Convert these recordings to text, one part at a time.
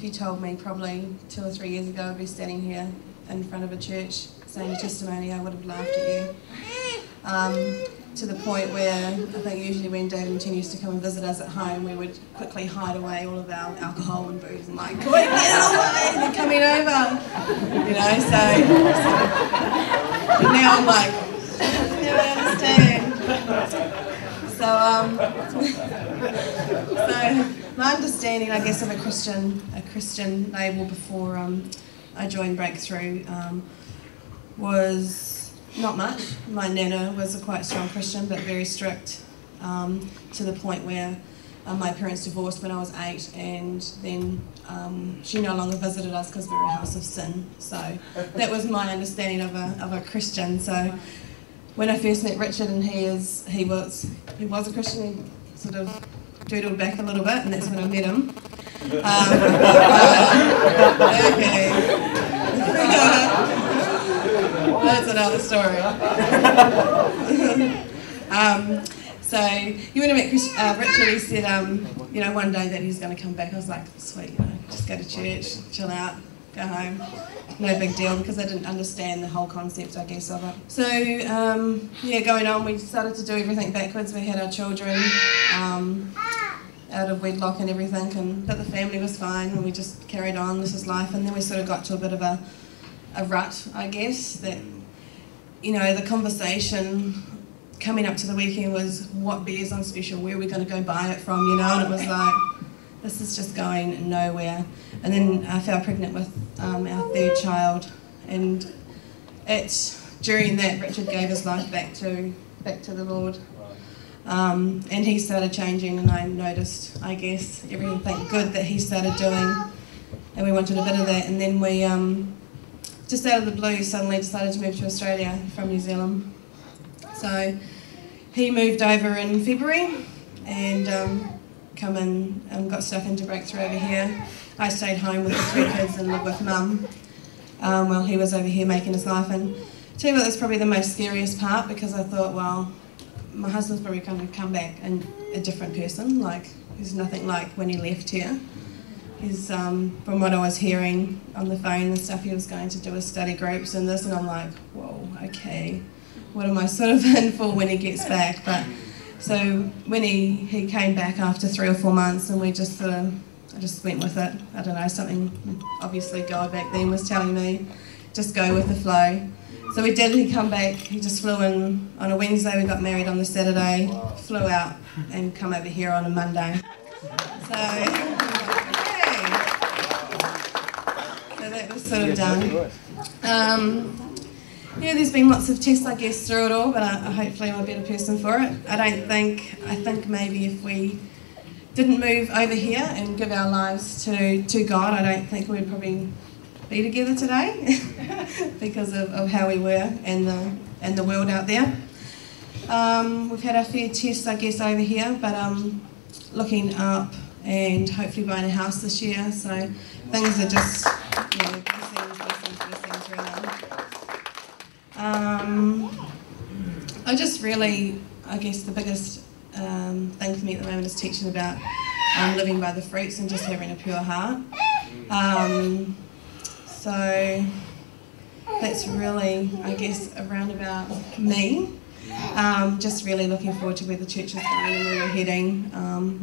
if you told me probably 2 or 3 years ago I'd be standing here in front of a church saying a testimony, I would have laughed at you. To the point where I think usually when David and Jen used to come and visit us at home, we would quickly hide away all of our alcohol and booze and like, quick, get away, they're coming over. You know, but now I'm like, now I understand. So my understanding, I guess, of a Christian label before I joined Breakthrough was not much. My nana was a quite strong Christian, but very strict, to the point where my parents divorced when I was 8, and then she no longer visited us because we were a house of sin. So that was my understanding of a Christian. So when I first met Richard, and he was a Christian, he sort of doodled back a little bit, and that's when I met him. Okay. That's another story. So when I met Richard, he said, you know, one day that he's going to come back. I was like, sweet, you know, just go to church, chill out, go home. No big deal, because I didn't understand the whole concept, I guess, of it. So, yeah, going on, we started to do everything backwards. We had our children out of wedlock and everything, but the family was fine, and we just carried on. This is life. And then we sort of got to a bit of a rut, I guess, that, you know, the conversation coming up to the weekend was, what beer's on special, where are we going to go buy it from, you know, and it was like, this is just going nowhere. And then I fell pregnant with our 3rd child, and during that Richard gave his life back to the Lord, and he started changing, and I noticed, I guess, everything good that he started doing, and we wanted a bit of that. And then we just out of the blue suddenly decided to move to Australia from New Zealand. So he moved over in February and come in and got stuck into Breakthrough over here. I stayed home with the 3 kids and lived with Mum while he was over here making his life. And tell you what, that's probably the most scariest part, because I thought, well, my husband's probably going to come back and a different person. Like, he's nothing like when he left here. He's, from what I was hearing on the phone and stuff, he was going to do his study groups and this, and I'm like, whoa, okay, what am I sort of in for when he gets back? But so when he came back after 3 or 4 months, and we just sort of, I just went with it. I don't know, something obviously God back then was telling me, just go with the flow. So we did. He come back, he just flew in on a Wednesday, we got married on the Saturday, flew out and come over here on a Monday. So that was sort of done. Yeah, there's been lots of tests, I guess, through it all, but hopefully I'm a better person for it. I think maybe if we didn't move over here and give our lives to God, I don't think we'd probably be together today because of how we were and the world out there. We've had a fair test, I guess, over here, but looking up and hopefully buying a house this year, so things are just, you know, blessings really. I just really, I guess the biggest thing for me at the moment is teaching about living by the fruits and just having a pure heart. So that's really, I guess, around about me. Just really looking forward to where the church is going and where we're heading.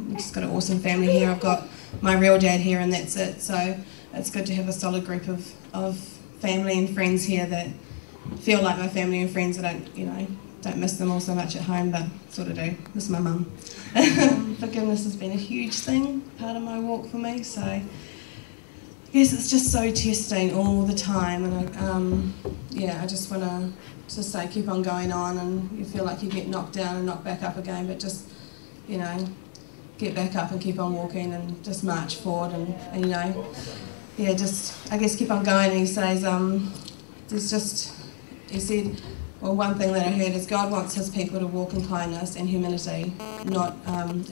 We've just got an awesome family here. I've got my real dad here, and that's it. So it's good to have a solid group of family and friends here that feel like my family and friends. I don't miss them all so much at home, but sort of do. Miss my mum. Forgiveness has been a huge thing, part of my walk for me. So I guess it's just so testing all the time, and I just want to just say keep on going on, and you feel like you get knocked down and knocked back up again, but just, you know, get back up and keep on walking and just march forward, and you know, yeah, just I guess keep on going. And he says, he said, well, one thing that I heard is God wants his people to walk in kindness and humility, not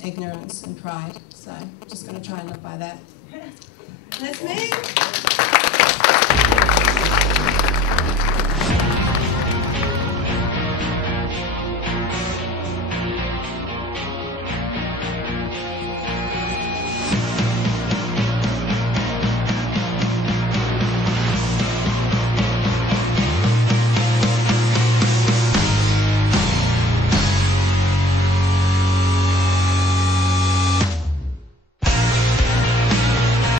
ignorance and pride. So I'm just going to try and live by that. That's me.